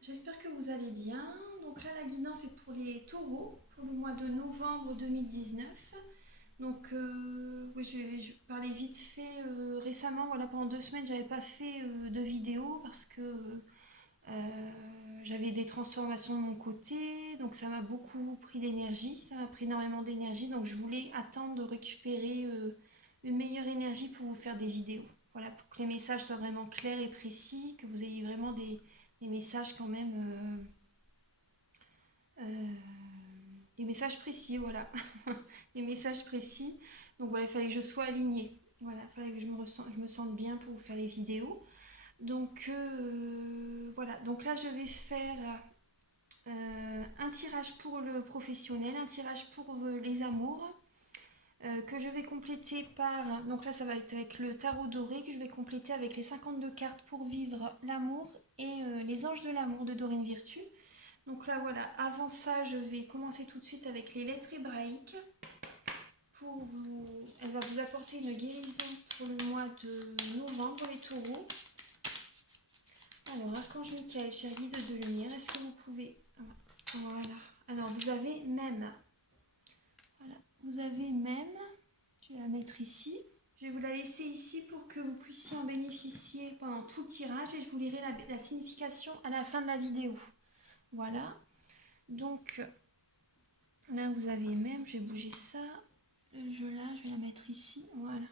j'espère que vous allez bien. Donc là, la guidance est pour les taureaux, pour le mois de novembre 2019. Donc oui, je parlais vite fait récemment, voilà, pendant 2 semaines, j'avais pas fait de vidéo parce que j'avais des transformations de mon côté, donc ça m'a beaucoup pris d'énergie, ça m'a pris énormément d'énergie, donc je voulais attendre de récupérer une meilleure énergie pour vous faire des vidéos. Voilà, pour que les messages soient vraiment clairs et précis, que vous ayez vraiment des messages quand même, des messages précis, voilà, des messages précis. Donc voilà, il fallait que je sois alignée. Voilà, il fallait que je me sente bien pour vous faire les vidéos. Donc voilà, donc là je vais faire un tirage pour le professionnel, un tirage pour les amours, que je vais compléter par, donc là ça va être avec le tarot doré, que je vais compléter avec les 52 cartes pour vivre l'amour et les anges de l'amour de Dorine Virtue. Donc là voilà, avant ça je vais commencer tout de suite avec les lettres hébraïques. Elle va vous apporter une guérison pour le mois de novembre, les taureaux. Alors, Archange Michael, cher guide de lumière, est-ce que vous pouvez... Voilà. Alors, vous avez même. Voilà. Vous avez même. Je vais la mettre ici. Je vais vous la laisser ici pour que vous puissiez en bénéficier pendant tout le tirage et je vous lirai la signification à la fin de la vidéo. Voilà. Donc, là, vous avez même. Je vais bouger ça. Le jeu là, je vais la mettre ici. Voilà.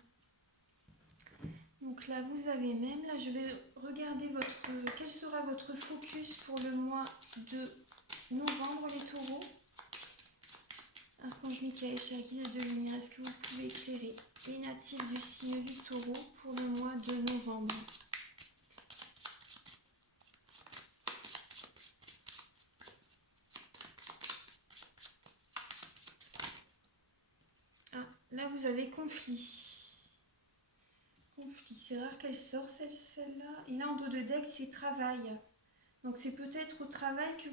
Donc là, vous avez même, là, je vais regarder quel sera votre focus pour le mois de novembre, les taureaux. Archange Michael, cher guide de lumière, est-ce que vous pouvez éclairer les natifs du signe du taureau pour le mois de novembre? Ah, là, vous avez conflit. Conflit, c'est rare qu'elle sorte celle-là. Et là, en dos de deck, c'est travail. Donc c'est peut-être au travail que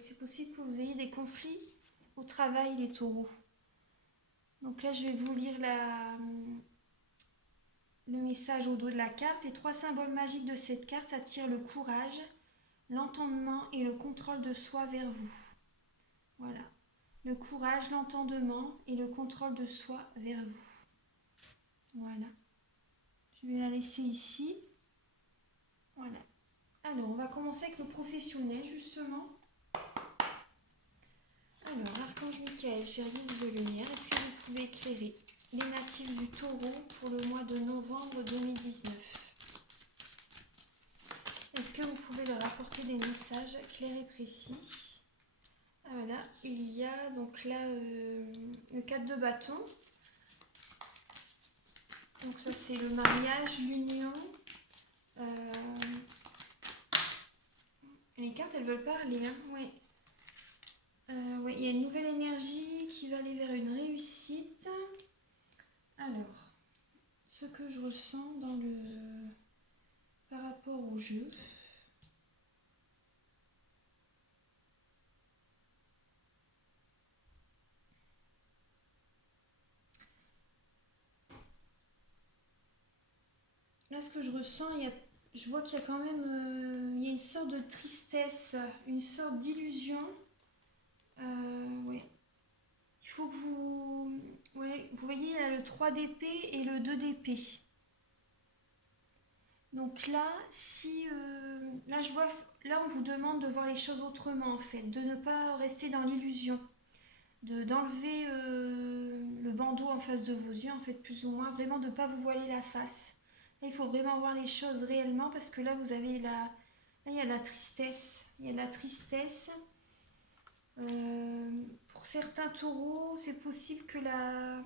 c'est possible que vous ayez des conflits au travail, les taureaux. Donc là, je vais vous lire le message au dos de la carte. Les 3 symboles magiques de cette carte attirent le courage, l'entendement et le contrôle de soi vers vous. Voilà. Le courage, l'entendement et le contrôle de soi vers vous. Voilà. Je vais la laisser ici. Voilà. Alors, on va commencer avec le professionnel, justement. Alors, Archange Michael, cher guide de lumière, est-ce que vous pouvez éclairer les natifs du taureau pour le mois de novembre 2019? Est-ce que vous pouvez leur apporter des messages clairs et précis? Ah, voilà, il y a donc là le 4 de bâton. Donc ça c'est le mariage, l'union. Les cartes elles veulent parler, hein, oui. Oui, il y a une nouvelle énergie qui va aller vers une réussite. Alors, ce que je ressens par rapport au jeu. Là, ce que je ressens, je vois qu'il y a quand même il y a une sorte de tristesse, une sorte d'illusion. Ouais. Il faut que vous voyez là, le 3 d'épée et le 2 d'épée. Donc là, là, là, on vous demande de voir les choses autrement, en fait, de ne pas rester dans l'illusion, d'enlever le bandeau en face de vos yeux, en fait, plus ou moins, vraiment de ne pas vous voiler la face. Là, il faut vraiment voir les choses réellement, parce que là, vous avez là, il y a de la tristesse. Il y a de la tristesse. Pour certains taureaux, c'est possible que la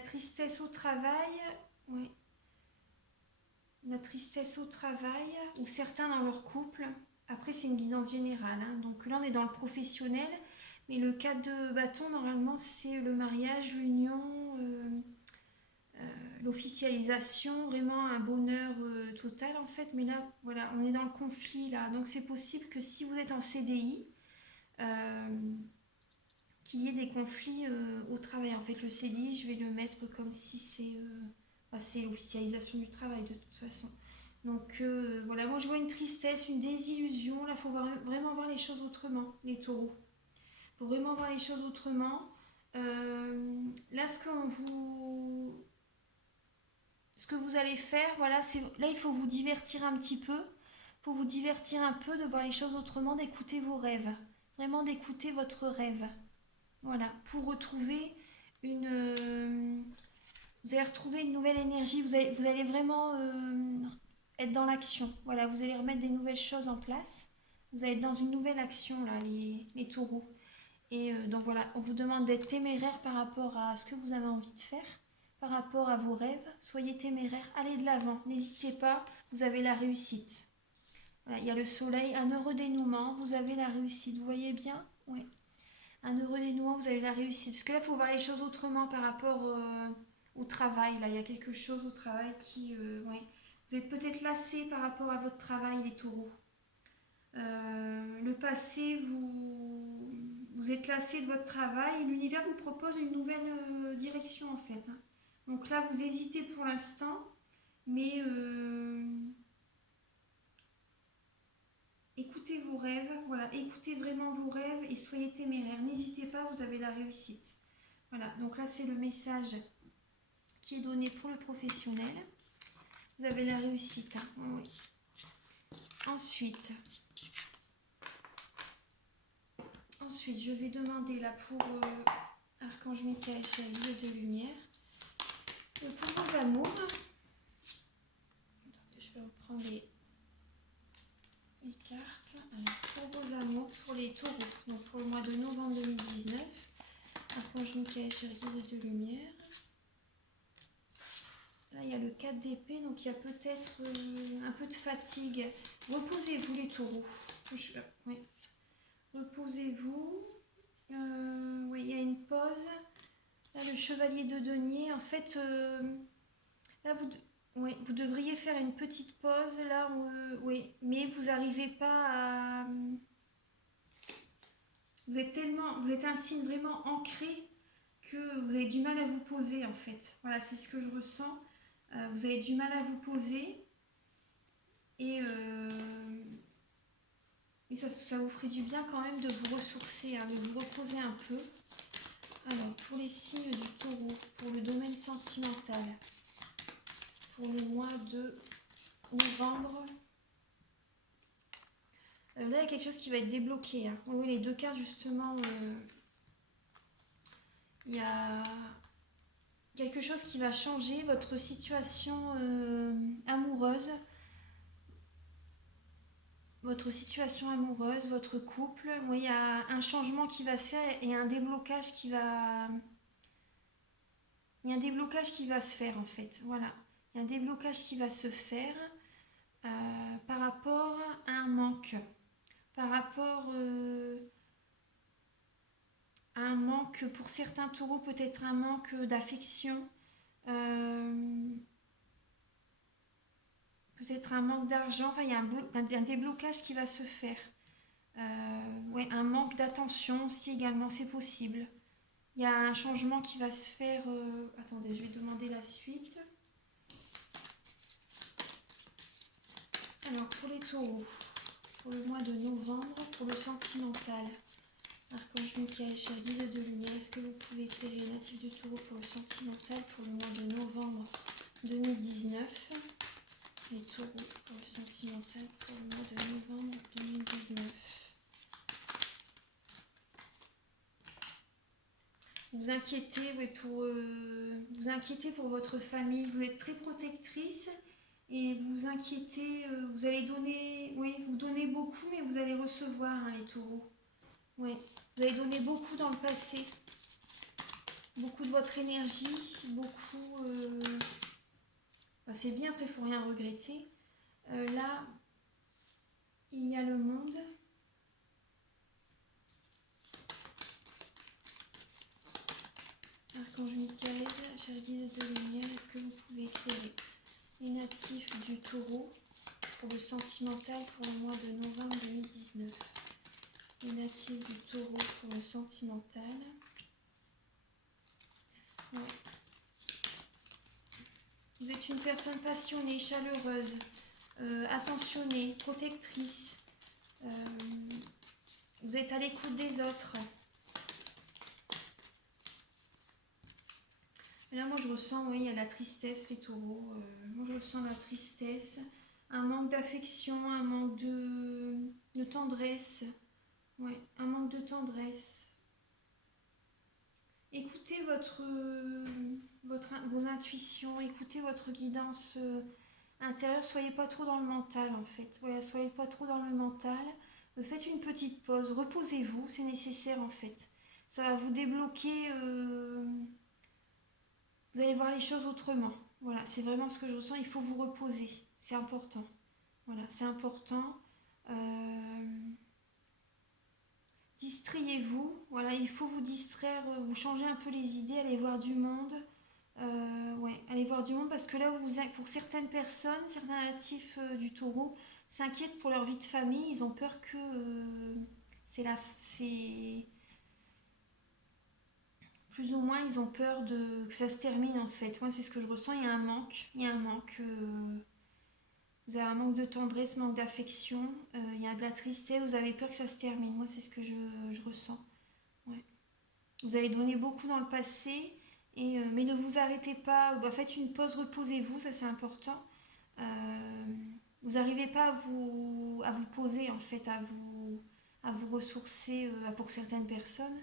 tristesse au travail, oui, la tristesse au travail, ou certains dans leur couple. Après, c'est une guidance générale, hein. Donc là, on est dans le professionnel, mais le 4 de bâton, normalement, c'est le mariage, l'union, l'officialisation, vraiment un bonheur total, en fait. Mais là, voilà, on est dans le conflit, là. Donc c'est possible que si vous êtes en CDI, qu'il y ait des conflits au travail. En fait, le CDI, je vais le mettre comme si c'est l'officialisation du travail, de toute façon. Donc voilà, moi je vois une tristesse, une désillusion. Là, il faut vraiment voir les choses autrement, les taureaux. Il faut vraiment voir les choses autrement. Là, ce que vous allez faire, voilà, là il faut vous divertir un petit peu. Il faut vous divertir un peu, de voir les choses autrement, d'écouter vos rêves. Vraiment d'écouter votre rêve. Voilà, pour retrouver vous allez retrouver une nouvelle énergie. Vous allez vraiment être dans l'action. Voilà, vous allez remettre des nouvelles choses en place. Vous allez être dans une nouvelle action, là, les taureaux. Et donc voilà, on vous demande d'être téméraire par rapport à ce que vous avez envie de faire, par rapport à vos rêves. Soyez téméraire, allez de l'avant, n'hésitez pas, vous avez la réussite. Voilà, il y a le soleil, un heureux dénouement, vous avez la réussite. Vous voyez bien? Oui. Un heureux dénouement, vous avez la réussite. Parce que là, il faut voir les choses autrement par rapport au travail. Là, il y a quelque chose au travail qui... ouais. Vous êtes peut-être lassé par rapport à votre travail, les taureaux. Le passé, vous êtes lassé de votre travail et l'univers vous propose une nouvelle direction en fait. Hein. Donc là, vous hésitez pour l'instant, mais écoutez vos rêves, voilà, écoutez vraiment vos rêves et soyez téméraire. N'hésitez pas, vous avez la réussite. Voilà, donc là, c'est le message qui est donné pour le professionnel. Vous avez la réussite, hein. Oui. Ensuite, je vais demander là pour Archange Michael, chevalier de lumière, pour vos amours. Attendez, je vais reprendre les cartes. Alors, pour vos amours, pour les taureaux, donc pour le mois de novembre 2019, Archange Michael, chevalier de lumière. Là, il y a le 4 d'épée, donc il y a peut-être un peu de fatigue. Reposez-vous les taureaux. Oui. Reposez-vous. Oui, il y a une pause. Là, le chevalier de denier, en fait, là, vous devriez faire une petite pause. Là, oui, mais vous n'arrivez pas à... Vous êtes un signe vraiment ancré que vous avez du mal à vous poser, en fait. Voilà, c'est ce que je ressens. Vous avez du mal à vous poser. Et ça vous ferait du bien quand même de vous ressourcer, hein, de vous reposer un peu. Alors, pour les signes du taureau, pour le domaine sentimental, pour le mois de novembre, là, il y a quelque chose qui va être débloqué. Hein. Oui, les deux cartes, justement, il y a quelque chose qui va changer votre situation amoureuse. Votre situation amoureuse, votre couple. Oui, il y a un changement qui va se faire et un déblocage qui va... Il y a un déblocage qui va se faire en fait. Voilà. Il y a un déblocage qui va se faire par rapport à un manque. Par rapport à un manque, pour certains taureaux, peut-être un manque d'affection. Peut-être un manque d'argent. Enfin, il y a un déblocage qui va se faire. Ouais, un manque d'attention aussi également, c'est possible. Il y a un changement qui va se faire. Attendez, je vais demander la suite. Alors, pour les taureaux, pour le mois de novembre, pour le sentimental, Archange Michael, cher guide de lumière, est-ce que vous pouvez éclairer les natifs du taureau pour le sentimental pour le mois de novembre 2019? Les taureaux pour le sentimental pour le mois de novembre 2019. Vous inquiétez, oui, vous inquiétez pour votre famille. Vous êtes très protectrice et vous inquiétez. Vous allez donner, oui, vous donnez beaucoup, mais vous allez recevoir, hein, les taureaux. Oui, vous avez donné beaucoup dans le passé. Beaucoup de votre énergie, beaucoup. C'est bien, après, il ne faut rien regretter. Là, il y a le monde. Archange Michael, cher guide de lumière, est-ce que vous pouvez éclairer les natifs du taureau pour le sentimental pour le mois de novembre 2019? Les natifs du taureau pour le sentimental. Ouais. Vous êtes une personne passionnée, chaleureuse. attentionnée, protectrice. Vous êtes à l'écoute des autres. Et là, moi, je ressens, oui, il y a la tristesse, les taureaux. Moi, je ressens la tristesse, un manque d'affection, un manque de tendresse. Ouais, un manque de tendresse. Écoutez vos intuitions, écoutez votre guidance intérieure. Soyez pas trop dans le mental, en fait. Voilà, soyez pas trop dans le mental. Faites une petite pause, reposez-vous, c'est nécessaire, en fait. Ça va vous débloquer. Vous allez voir les choses autrement. Voilà, c'est vraiment ce que je ressens. Il faut vous reposer. C'est important. Voilà, c'est important. Distrayez-vous. Voilà, il faut vous distraire, vous changer un peu les idées, aller voir du monde. Ouais, allez voir du monde parce que là, pour certaines personnes, certains natifs du taureau s'inquiètent pour leur vie de famille. Ils ont peur que c'est plus ou moins, ils ont peur que ça se termine en fait. Moi, c'est ce que je ressens. Il y a un manque. Il y a un manque. Vous avez un manque de tendresse, manque d'affection. Il y a de la tristesse. Vous avez peur que ça se termine. Moi, c'est ce que je ressens. Ouais. Vous avez donné beaucoup dans le passé. Mais ne vous arrêtez pas. Bah, faites une pause, reposez-vous. Ça, c'est important. Vous n'arrivez pas à vous poser en fait, à vous ressourcer pour certaines personnes.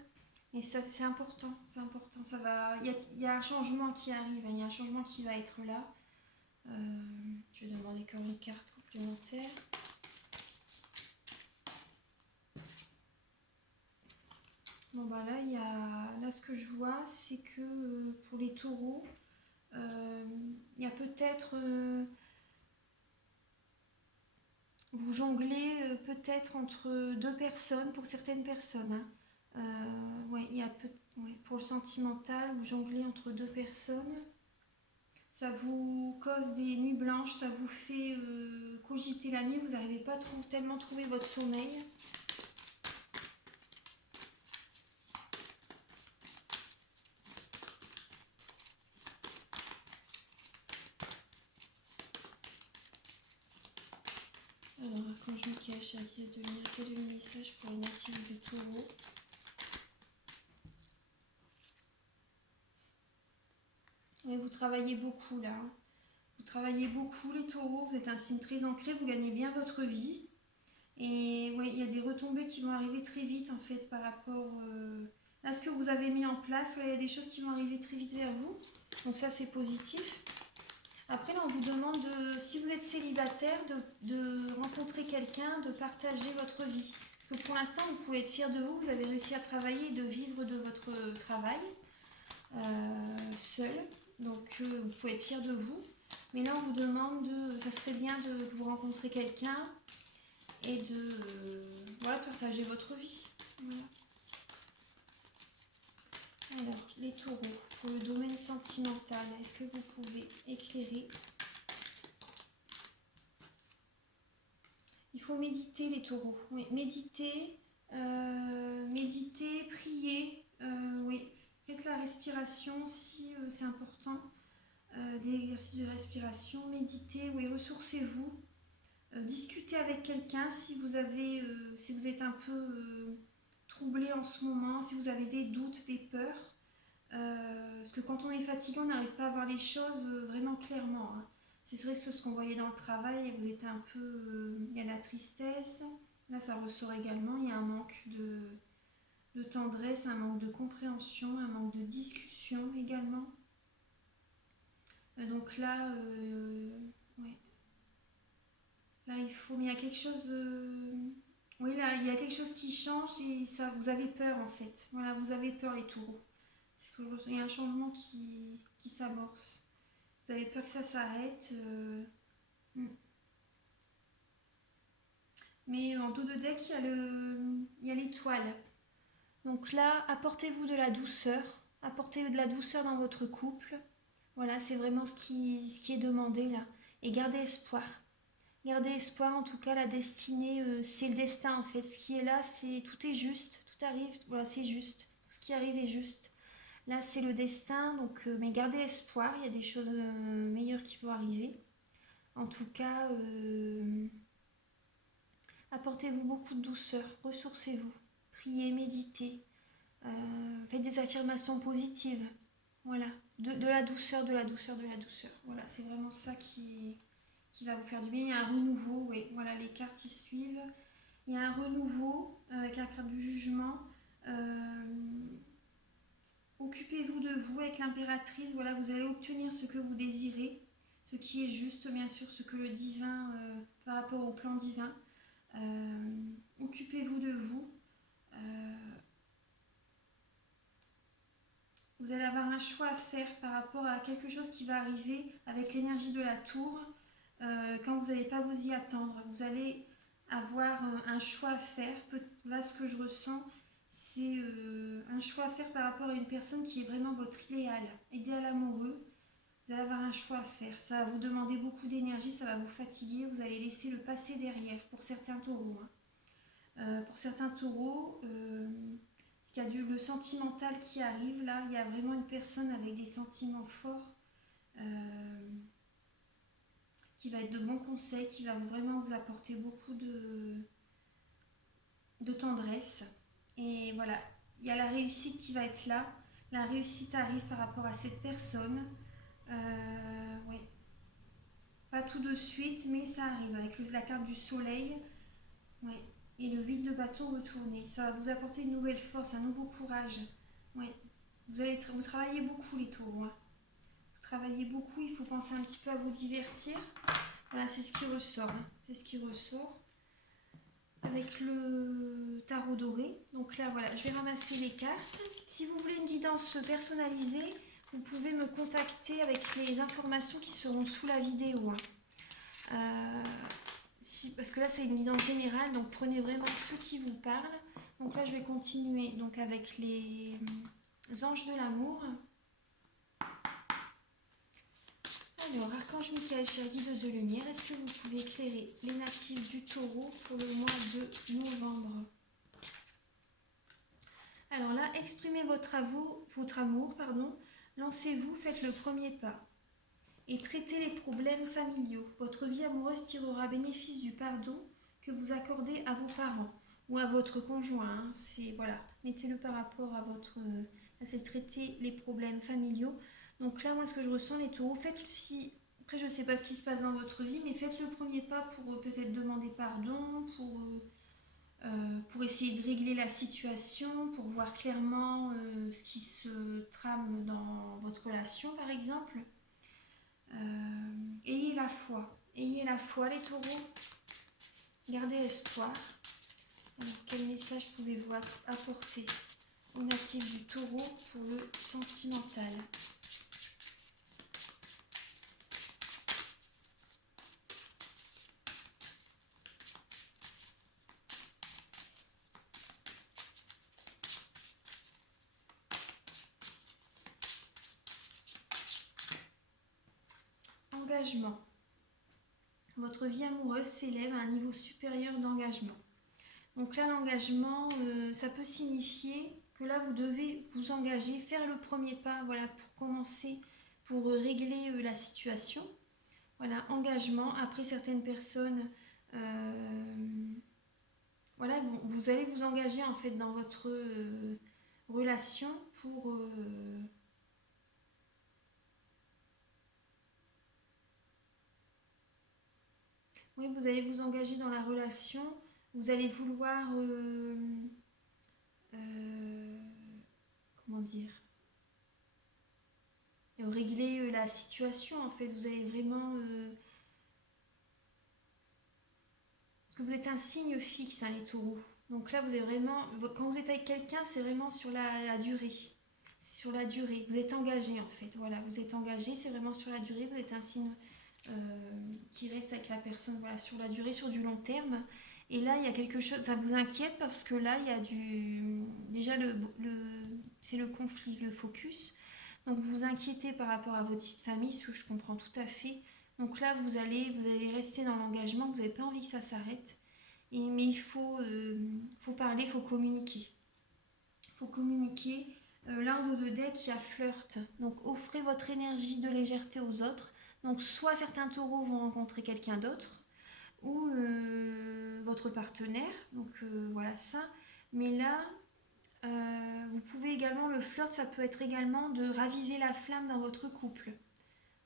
Et ça, c'est important, c'est important. Il y a un changement qui arrive, hein, il y a un changement qui va être là. Je vais demander comme une carte complémentaire. Bon bah là, là ce que je vois, c'est que pour les taureaux, il y a peut-être vous jonglez peut-être entre deux personnes pour certaines personnes. Hein. Ouais, ouais, pour le sentimental, vous jonglez entre deux personnes. Ça vous cause des nuits blanches, ça vous fait cogiter la nuit, vous n'arrivez pas à tellement trouver votre sommeil. Alors, quand je me cache, à de lire quel est le message pour les natifs du taureau. Ouais, vous travaillez beaucoup là. Hein. Vous travaillez beaucoup les taureaux, vous êtes un signe très ancré, vous gagnez bien votre vie. Et ouais, il y a des retombées qui vont arriver très vite en fait par rapport à ce que vous avez mis en place. Ouais, il y a des choses qui vont arriver très vite vers vous. Donc ça c'est positif. Après là on vous demande, si vous êtes célibataire, de rencontrer quelqu'un, de partager votre vie. Parce que pour l'instant vous pouvez être fier de vous, vous avez réussi à travailler et de vivre de votre travail seul. Donc vous pouvez être fier de vous. Mais là on vous demande, ça serait bien de vous rencontrer quelqu'un et de voilà, partager votre vie. Voilà. Alors, les taureaux, pour le domaine sentimental, est-ce que vous pouvez éclairer? Il faut méditer les taureaux. Oui, méditer, prier. Oui, faites la respiration si c'est important. Des exercices de respiration, méditez, oui, ressourcez-vous. Discutez avec quelqu'un si vous êtes un peu troublé en ce moment, si vous avez des doutes, des peurs. Parce que quand on est fatigué, on n'arrive pas à voir les choses vraiment clairement. Hein. C'est vrai que ce qu'on voyait dans le travail, vous êtes un peu... il y a la tristesse, là ça ressort également, il y a un manque de tendresse, un manque de compréhension, un manque de discussion également. Donc là, ouais. Là il faut... Mais il y a quelque chose... oui, là il y a quelque chose qui change et ça, vous avez peur en fait. Voilà, vous avez peur les taureaux. Il y a un changement qui s'amorce. Vous avez peur que ça s'arrête. Mais en dos de deck, il y a l'étoile. Donc là, apportez-vous de la douceur. Apportez de la douceur dans votre couple. Voilà, c'est vraiment ce qui est demandé là. Et gardez espoir. Gardez espoir, en tout cas, la destinée, c'est le destin en fait. Ce qui est là, tout est juste. Tout arrive, voilà, c'est juste. Tout ce qui arrive est juste. Là, c'est le destin, donc, mais gardez espoir, il y a des choses meilleures qui vont arriver. En tout cas, apportez-vous beaucoup de douceur, ressourcez-vous, priez, méditez, faites des affirmations positives. Voilà, de la douceur, de la douceur, de la douceur. Voilà, c'est vraiment ça qui va vous faire du bien. Il y a un renouveau, oui, voilà les cartes qui suivent. Il y a un renouveau avec la carte du jugement. Euh, Occupez-vous de vous avec l'impératrice. Voilà, vous allez obtenir ce que vous désirez, ce qui est juste, bien sûr, ce que le divin, par rapport au plan divin. Occupez-vous de vous. Vous allez avoir un choix à faire par rapport à quelque chose qui va arriver avec l'énergie de la tour quand vous n'allez pas vous y attendre. Vous allez avoir un choix à faire. Là, ce que je ressens, c'est un choix à faire par rapport à une personne qui est vraiment votre idéal amoureux. Vous allez avoir un choix à faire. Ça va vous demander beaucoup d'énergie, ça va vous fatiguer. Vous allez laisser le passé derrière pour certains taureaux. Pour certains taureaux, parce qu'il y a le sentimental qui arrive. Là, il y a vraiment une personne avec des sentiments forts qui va être de bons conseils, qui va vraiment vous apporter beaucoup de tendresse. Et voilà, il y a la réussite qui va être là. La réussite arrive par rapport à cette personne. Oui, pas tout de suite, mais ça arrive avec la carte du soleil. Oui. Et le 8 de bâton retourné. Ça va vous apporter une nouvelle force, un nouveau courage. Oui. Vous travaillez beaucoup les taureaux. Hein. Vous travaillez beaucoup, il faut penser un petit peu à vous divertir. Voilà, c'est ce qui ressort. Hein. C'est ce qui ressort. Avec le tarot doré. Donc là, voilà, je vais ramasser les cartes. Si vous voulez une guidance personnalisée, vous pouvez me contacter avec les informations qui seront sous la vidéo. Hein. Parce que là, c'est une guidance générale, donc prenez vraiment ce qui vous parle. Donc là, je vais continuer donc, avec les anges de l'amour. Alors, Archange Michael, cher guide de lumière, est-ce que vous pouvez éclairer les natifs du taureau pour le mois de novembre? Alors là, exprimez votre amour, lancez-vous, faites le premier pas. Et traitez les problèmes familiaux. Votre vie amoureuse tirera bénéfice du pardon que vous accordez à vos parents ou à votre conjoint. Hein. Voilà, mettez-le par rapport à votre... Là, c'est traiter les problèmes familiaux. Donc là, moi, ce que je ressens, les taureaux, faites si... Après, je ne sais pas ce qui se passe dans votre vie, mais faites le premier pas pour peut-être demander pardon, pour essayer de régler la situation, pour voir clairement ce qui se trame dans votre relation, par exemple. Ayez la foi les taureaux, gardez espoir. Alors, quel message pouvez-vous apporter aux natifs du taureau pour le sentimental? Engagement. Votre vie amoureuse s'élève à un niveau supérieur d'engagement. Donc là, l'engagement, ça peut signifier que là, vous devez vous engager, faire le premier pas, voilà, pour commencer, pour régler la situation. Voilà, engagement. Après, certaines personnes, voilà, vous allez vous engager en fait dans votre relation pour... oui, vous allez vous engager dans la relation, vous allez vouloir... comment dire, régler la situation en fait. Vous allez vraiment que vous êtes un signe fixe, hein, les taureaux. Donc là, vous êtes vraiment, quand vous êtes avec quelqu'un, c'est vraiment sur la durée. Sur la durée, vous êtes engagé en fait. Voilà, vous êtes engagé, c'est vraiment sur la durée. Vous êtes un signe qui reste avec la personne, voilà, sur la durée, sur du long terme. Et là, il y a quelque chose, ça vous inquiète parce que là, il y a déjà c'est le conflit, le focus. Donc vous vous inquiétez par rapport à votre vie de famille, ce que je comprends tout à fait. Donc là, vous allez rester dans l'engagement, vous n'avez pas envie que ça s'arrête. Mais il faut parler, il faut communiquer. Il faut communiquer. Là, en dos de deck, il y a flirt. Donc offrez votre énergie de légèreté aux autres. Donc soit certains taureaux vont rencontrer quelqu'un d'autre, ou votre partenaire, donc voilà ça. Mais là, vous pouvez également, le flirt, ça peut être également de raviver la flamme dans votre couple.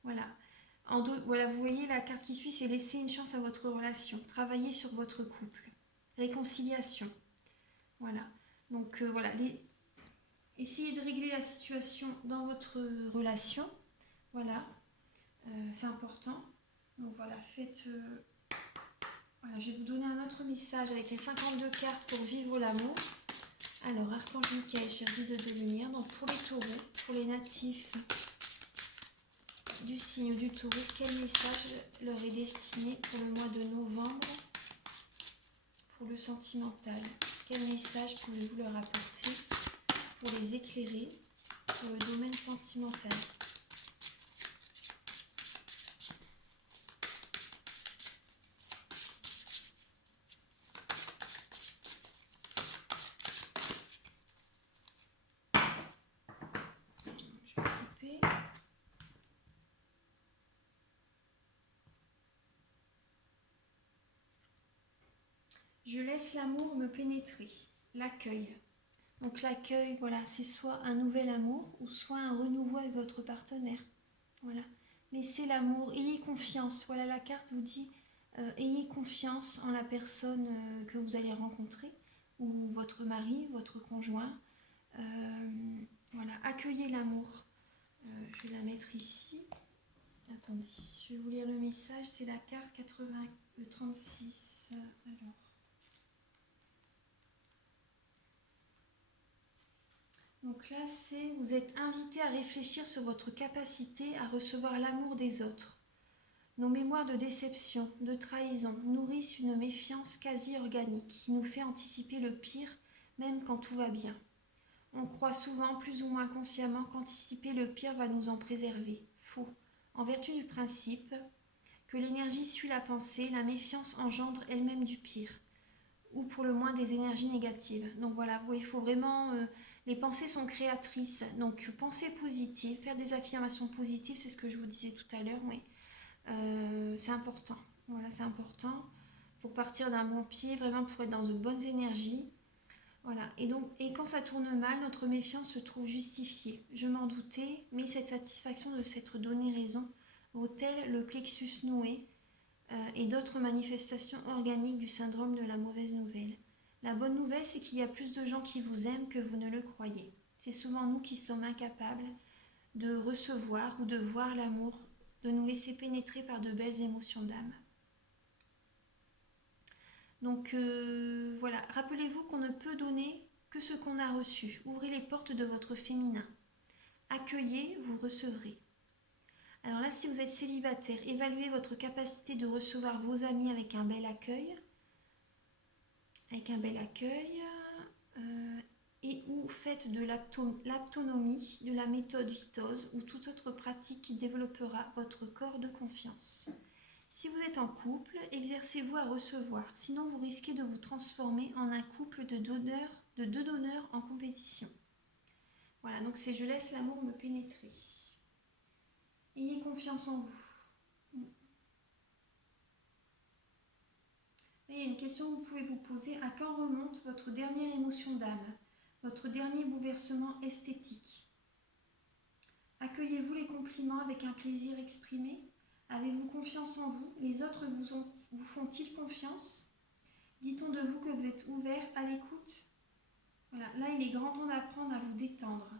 Voilà. Voilà, vous voyez la carte qui suit, c'est laisser une chance à votre relation, travailler sur votre couple, réconciliation. Voilà. Donc voilà, essayez de régler la situation dans votre relation. Voilà, c'est important. Donc voilà, faites. Voilà, je vais vous donner un autre message avec les 52 cartes pour vivre l'amour. Alors, Archange Michael, cher guide de lumière. Donc pour les taureaux, pour les natifs du signe du taureau, quel message leur est destiné pour le mois de novembre, pour le sentimental? Quel message pouvez-vous leur apporter pour les éclairer sur le domaine sentimental? Je vais couper. Je laisse l'amour me pénétrer. L'accueil. Donc l'accueil, voilà, c'est soit un nouvel amour ou soit un renouveau avec votre partenaire. Voilà. Laissez l'amour, ayez confiance. Voilà, la carte vous dit ayez confiance en la personne que vous allez rencontrer, ou votre mari, votre conjoint. Voilà, accueillez l'amour. Je vais la mettre ici. Attendez, je vais vous lire le message. C'est la carte 36. Alors. Donc là, c'est vous êtes invité à réfléchir sur votre capacité à recevoir l'amour des autres. Nos mémoires de déception, de trahison nourrissent une méfiance quasi organique qui nous fait anticiper le pire même quand tout va bien. On croit souvent, plus ou moins consciemment, qu'anticiper le pire va nous en préserver. Faux. En vertu du principe que l'énergie suit la pensée, la méfiance engendre elle-même du pire, ou pour le moins des énergies négatives. Donc voilà, il faut vraiment... les pensées sont créatrices, donc pensez positive, faire des affirmations positives, c'est ce que je vous disais tout à l'heure, oui. C'est important. Voilà, c'est important pour partir d'un bon pied, vraiment pour être dans de bonnes énergies. Voilà. Et quand ça tourne mal, notre méfiance se trouve justifiée. Je m'en doutais, mais cette satisfaction de s'être donné raison vaut-elle le plexus noué et d'autres manifestations organiques du syndrome de la mauvaise nouvelle? La bonne nouvelle, c'est qu'il y a plus de gens qui vous aiment que vous ne le croyez. C'est souvent nous qui sommes incapables de recevoir ou de voir l'amour, de nous laisser pénétrer par de belles émotions d'âme. Donc voilà, rappelez-vous qu'on ne peut donner que ce qu'on a reçu. Ouvrez les portes de votre féminin. Accueillez, vous recevrez. Alors là, si vous êtes célibataire, évaluez votre capacité de recevoir vos amis avec un bel accueil. Et ou faites de l'aptonomie, de la méthode Vitose ou toute autre pratique qui développera votre corps de confiance. Si vous êtes en couple, exercez-vous à recevoir, sinon vous risquez de vous transformer en un couple de deux donneurs en compétition. Voilà, donc c'est je laisse l'amour me pénétrer. Ayez confiance en vous. Il y a une question que vous pouvez vous poser. À quand remonte votre dernière émotion d'âme, votre dernier bouleversement esthétique? Accueillez-vous les compliments avec un plaisir exprimé? Avez-vous confiance en vous? Les autres vous font-ils confiance? Dit-on de vous que vous êtes ouvert à l'écoute? Voilà, là il est grand temps d'apprendre à vous détendre.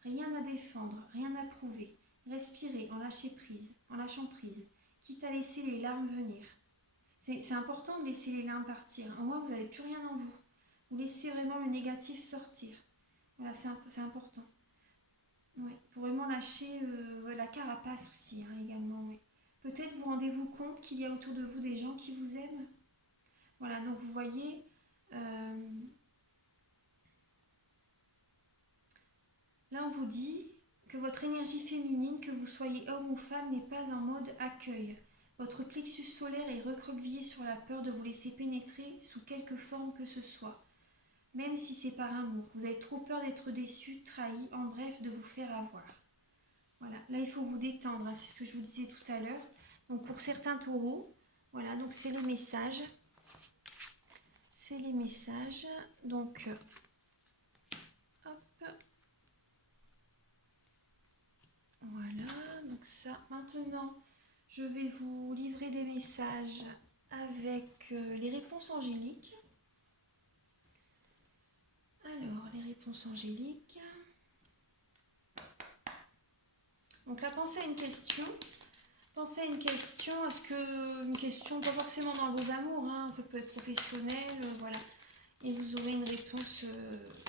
Rien à défendre, rien à prouver. Respirez en lâchant prise, quitte à laisser les larmes venir. C'est important de laisser les larmes partir. Au moins, vous n'avez plus rien en vous. Vous laissez vraiment le négatif sortir. Voilà, c'est important. Il faut vraiment lâcher la carapace aussi, également. Ouais. Peut-être vous rendez-vous compte qu'il y a autour de vous des gens qui vous aiment. Voilà, donc vous voyez... là, on vous dit que votre énergie féminine, que vous soyez homme ou femme, n'est pas en mode accueil. Votre plexus solaire est recroquevillé sur la peur de vous laisser pénétrer sous quelque forme que ce soit. Même si c'est par amour. Vous avez trop peur d'être déçu, trahi, en bref, de vous faire avoir. Voilà, là il faut vous détendre, hein, c'est ce que je vous disais tout à l'heure. Donc pour certains taureaux, voilà, donc c'est les messages. C'est les messages. Donc, hop. Voilà, donc ça, maintenant, je vais vous livrer des messages avec les réponses angéliques. Alors, les réponses angéliques. Donc là, pensez à une question. Pensez à une question, une question pas forcément dans vos amours, hein, ça peut être professionnel, voilà. Et vous aurez une réponse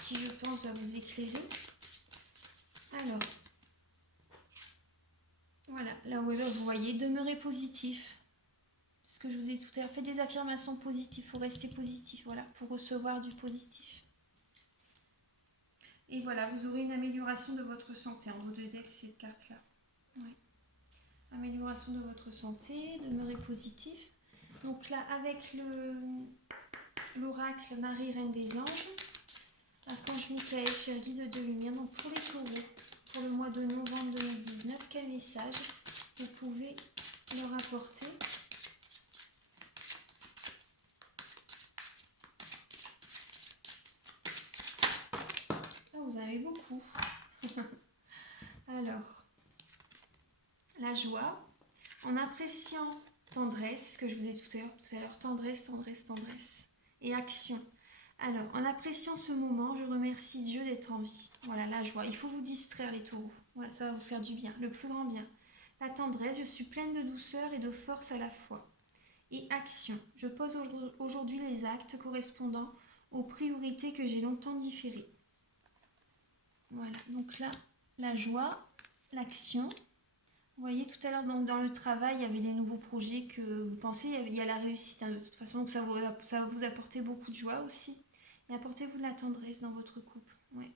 qui, je pense, va vous éclairer. Alors, voilà, là où vous voyez, demeurez positif. C'est ce que je vous ai dit tout à l'heure. Faites des affirmations positives, il faut rester positif, voilà, pour recevoir du positif. Et voilà, vous aurez une amélioration de votre santé en haut de deck, cette carte-là. Ouais. Amélioration de votre santé, demeurez positif. Donc là, avec l'oracle Marie, Reine des Anges, Archange Michael, cher guide de lumière, donc pour les taureaux, pour le mois de novembre 2019, quel message vous pouvez leur apporter? Ah, vous avez beaucoup. Alors, la joie, en appréciant tendresse, ce que je vous ai dit tout à l'heure, tendresse, tendresse, tendresse, et action. Alors, en appréciant ce moment, je remercie Dieu d'être en vie. Voilà, la joie. Il faut vous distraire, les taureaux. Voilà, ça va vous faire du bien, le plus grand bien. La tendresse, je suis pleine de douceur et de force à la fois. Et action, je pose aujourd'hui les actes correspondant aux priorités que j'ai longtemps différées. Voilà, donc là, la joie, l'action. Vous voyez, tout à l'heure, dans le travail, il y avait des nouveaux projets que vous pensez, il y a la réussite, hein, de toute façon, donc ça va vous apporter beaucoup de joie aussi. Et apportez-vous de la tendresse dans votre couple, ouais.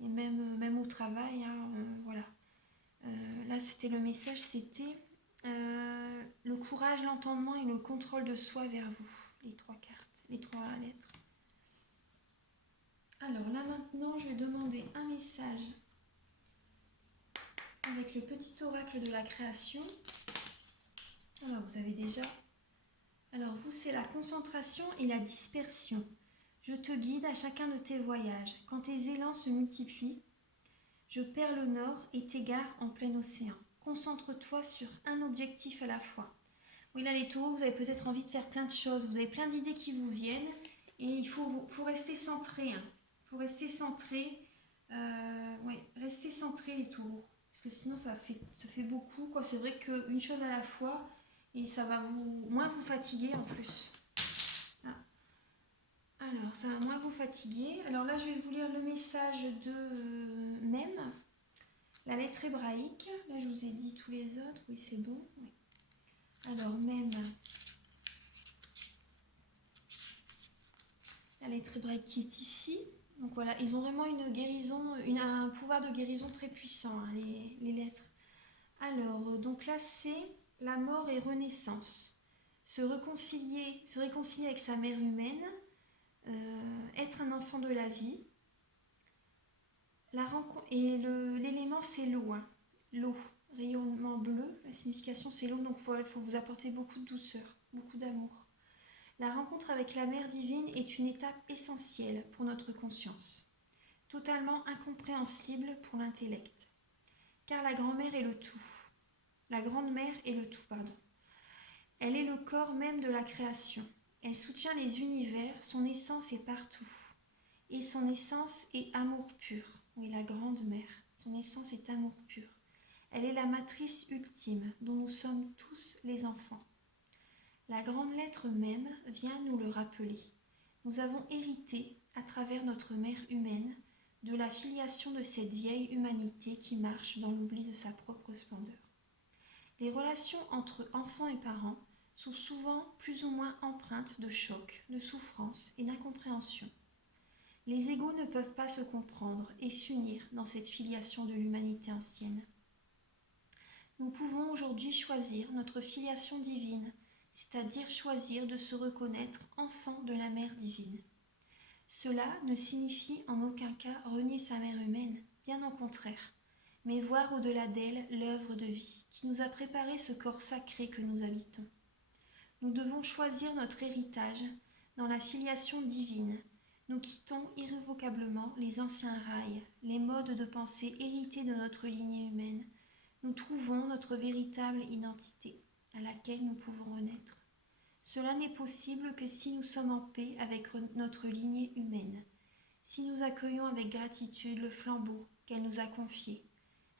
Et même au travail, hein, voilà. Là, c'était le message, c'était le courage, l'entendement et le contrôle de soi vers vous. Les 3 cartes, les 3 lettres. Alors là, maintenant, je vais demander un message avec le petit oracle de la création. Alors, vous avez déjà... Alors, vous, c'est la concentration et la dispersion. Je te guide à chacun de tes voyages. Quand tes élans se multiplient, je perds le nord et t'égare en plein océan. Concentre-toi sur un objectif à la fois. Oui, là, les taureaux, vous avez peut-être envie de faire plein de choses. Vous avez plein d'idées qui vous viennent. Et il faut rester centré. Hein. Il faut rester centré. Oui, restez centré, les taureaux. Parce que sinon, ça fait beaucoup, quoi. C'est vrai qu'une chose à la fois, et ça va moins vous fatiguer en plus. Ah. Alors, ça va moins vous fatiguer. Alors là, je vais vous lire le message de Mem, la lettre hébraïque. Là, je vous ai dit tous les autres. Oui, c'est bon. Oui. Alors, Mem, la lettre hébraïque qui est ici. Donc voilà, ils ont vraiment une guérison, un pouvoir de guérison très puissant, hein, les lettres. Alors, donc là, c'est la mort et renaissance. Se réconcilier avec sa mère humaine, être un enfant de la vie. Et l'élément, c'est l'eau. Hein. L'eau, rayonnement bleu, la signification, c'est l'eau. Donc, il faut vous apporter beaucoup de douceur, beaucoup d'amour. La rencontre avec la mère divine est une étape essentielle pour notre conscience, totalement incompréhensible pour l'intellect. Car la grand-mère est le tout. La grande-mère est le tout, pardon. Elle est le corps même de la création. Elle soutient les univers, son essence est partout. Et son essence est amour pur. Oui, la grande-mère, son essence est amour pur. Elle est la matrice ultime, dont nous sommes tous les enfants. La grande lettre même vient nous le rappeler. Nous avons hérité, à travers notre mère humaine, de la filiation de cette vieille humanité qui marche dans l'oubli de sa propre splendeur. Les relations entre enfants et parents sont souvent plus ou moins empreintes de chocs, de souffrances et d'incompréhension. Les égaux ne peuvent pas se comprendre et s'unir dans cette filiation de l'humanité ancienne. Nous pouvons aujourd'hui choisir notre filiation divine, c'est-à-dire choisir de se reconnaître enfant de la mère divine. Cela ne signifie en aucun cas renier sa mère humaine, bien au contraire, mais voir au-delà d'elle l'œuvre de vie qui nous a préparé ce corps sacré que nous habitons. Nous devons choisir notre héritage dans la filiation divine. Nous quittons irrévocablement les anciens rails, les modes de pensée hérités de notre lignée humaine. Nous trouvons notre véritable identité, à laquelle nous pouvons renaître. Cela n'est possible que si nous sommes en paix avec notre lignée humaine, si nous accueillons avec gratitude le flambeau qu'elle nous a confié,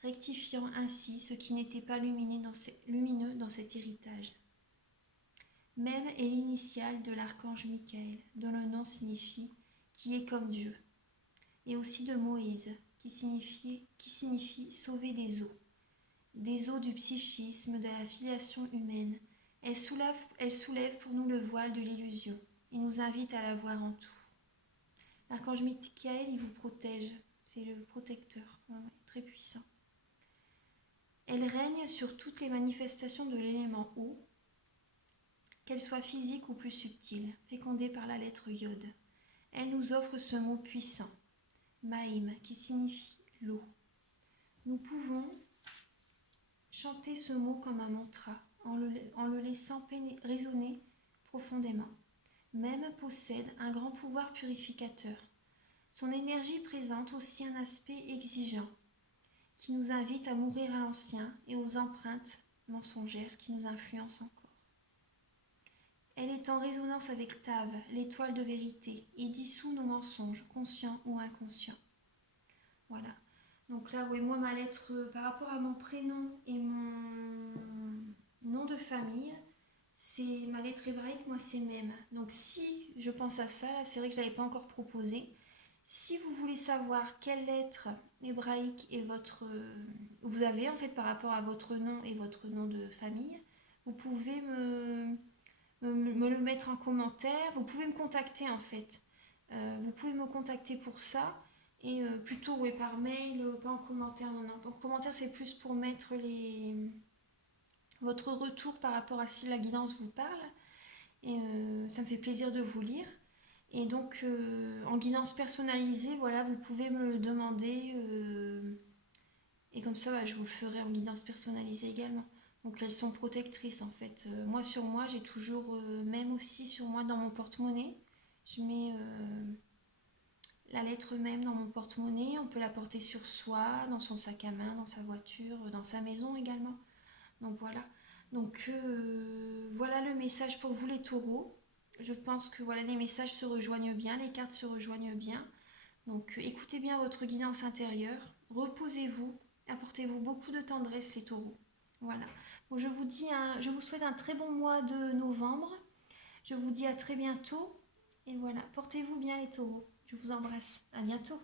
rectifiant ainsi ce qui n'était pas lumineux dans cet héritage. Même est l'initiale de l'archange Michael, dont le nom signifie « qui est comme Dieu », et aussi de Moïse, qui signifie « sauver des eaux du psychisme, de la filiation humaine. Elle soulève pour nous le voile de l'illusion et nous invite à la voir en tout. L'archange Michael, il vous protège, c'est le protecteur, très puissant. Elle règne sur toutes les manifestations de l'élément eau, qu'elles soient physiques ou plus subtiles, fécondées par la lettre Yod. Elle nous offre ce mot puissant, Maïm, qui signifie l'eau. Nous pouvons chanter ce mot comme un mantra, en le laissant résonner profondément. Même possède un grand pouvoir purificateur. Son énergie présente aussi un aspect exigeant, qui nous invite à mourir à l'ancien et aux empreintes mensongères qui nous influencent encore. Elle est en résonance avec Tav, l'étoile de vérité, et dissout nos mensonges, conscients ou inconscients. Voilà. Donc là, oui, moi, ma lettre, par rapport à mon prénom et mon nom de famille, c'est ma lettre hébraïque, moi, c'est Mem. Donc si je pense à ça, là, c'est vrai que je ne l'avais pas encore proposé. Si vous voulez savoir quelle lettre hébraïque est vous avez, en fait, par rapport à votre nom et votre nom de famille, vous pouvez me le mettre en commentaire. Vous pouvez me contacter, en fait. Vous pouvez me contacter pour ça. Et plutôt par mail, pas en commentaire. Non. En commentaire, c'est plus pour mettre votre retour par rapport à si la guidance vous parle. Et ça me fait plaisir de vous lire. Et donc, en guidance personnalisée, voilà, vous pouvez me le demander. Et comme ça, je vous le ferai en guidance personnalisée également. Donc, elles sont protectrices, en fait. Moi, sur moi, j'ai toujours, même aussi sur moi, dans mon porte-monnaie, je mets la lettre même dans mon porte-monnaie. On peut la porter sur soi, dans son sac à main, dans sa voiture, dans sa maison également. Donc, voilà. Donc, voilà le message pour vous, les taureaux. Je pense que voilà, les messages se rejoignent bien, les cartes se rejoignent bien. Donc, écoutez bien votre guidance intérieure. Reposez-vous. Apportez-vous beaucoup de tendresse, les taureaux. Voilà. Bon, je vous souhaite un très bon mois de novembre. Je vous dis à très bientôt. Et voilà, portez-vous bien, les taureaux. Je vous embrasse. À bientôt.